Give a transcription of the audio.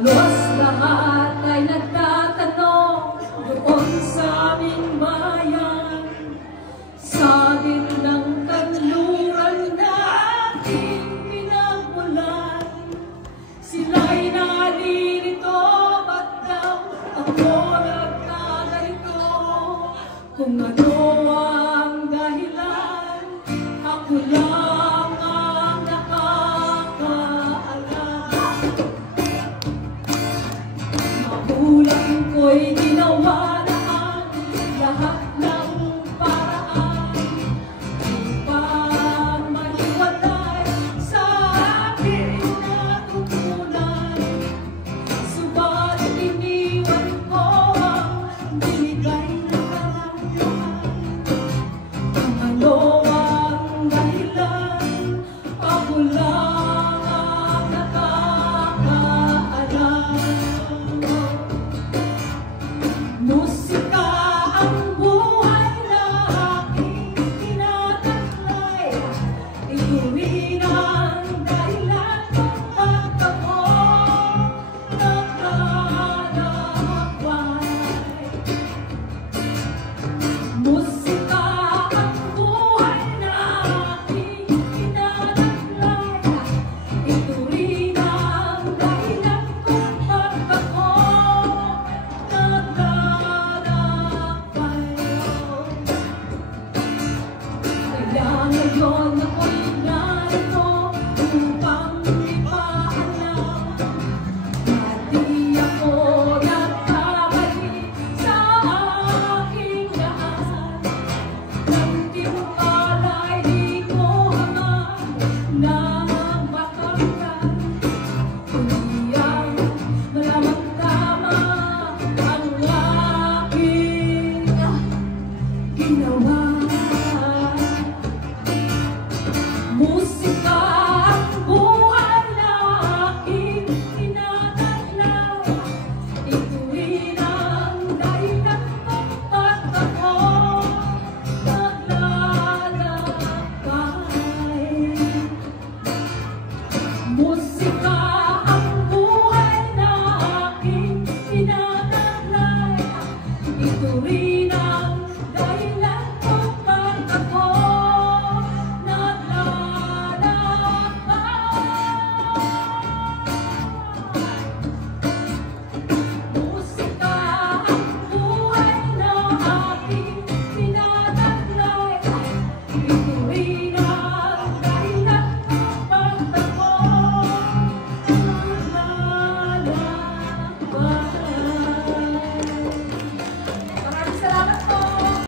Halos lahat ay nagtatanong doon sa aming bayan, sa gitnang kanluran na ating pinagmulan. Sila'y nalilito, ba't daw ako nagkaganito? Kung ano ang dahilan, ako lang ang nakakaalam. Magulang ko'y ginawa na ang lahat ng paraan upang maliwalay sa aking natutunan. Subalit iniwan ko ang binigay na karamdaman. Kung ano ang dahilan, ako lang ang nakakaalam. Musika ang buhay na aking tinataglay. Ito rin ang dahilan kung ba't ako naglalakbay. Musika ang buhay na aking tinataglay. Ito rin ang dahilan kung ba't ako kaya ngayon ako'y narito upang ipaalam na di ako nagkamali sa aking lahat. Ng tiwala'y di ko hangad na matanggal, kundi ang malamang tama ang aking ginawa. Musika ang buhay na aking tinataglay. Ito rin ang dahilan kung ba't ako naglalakbay.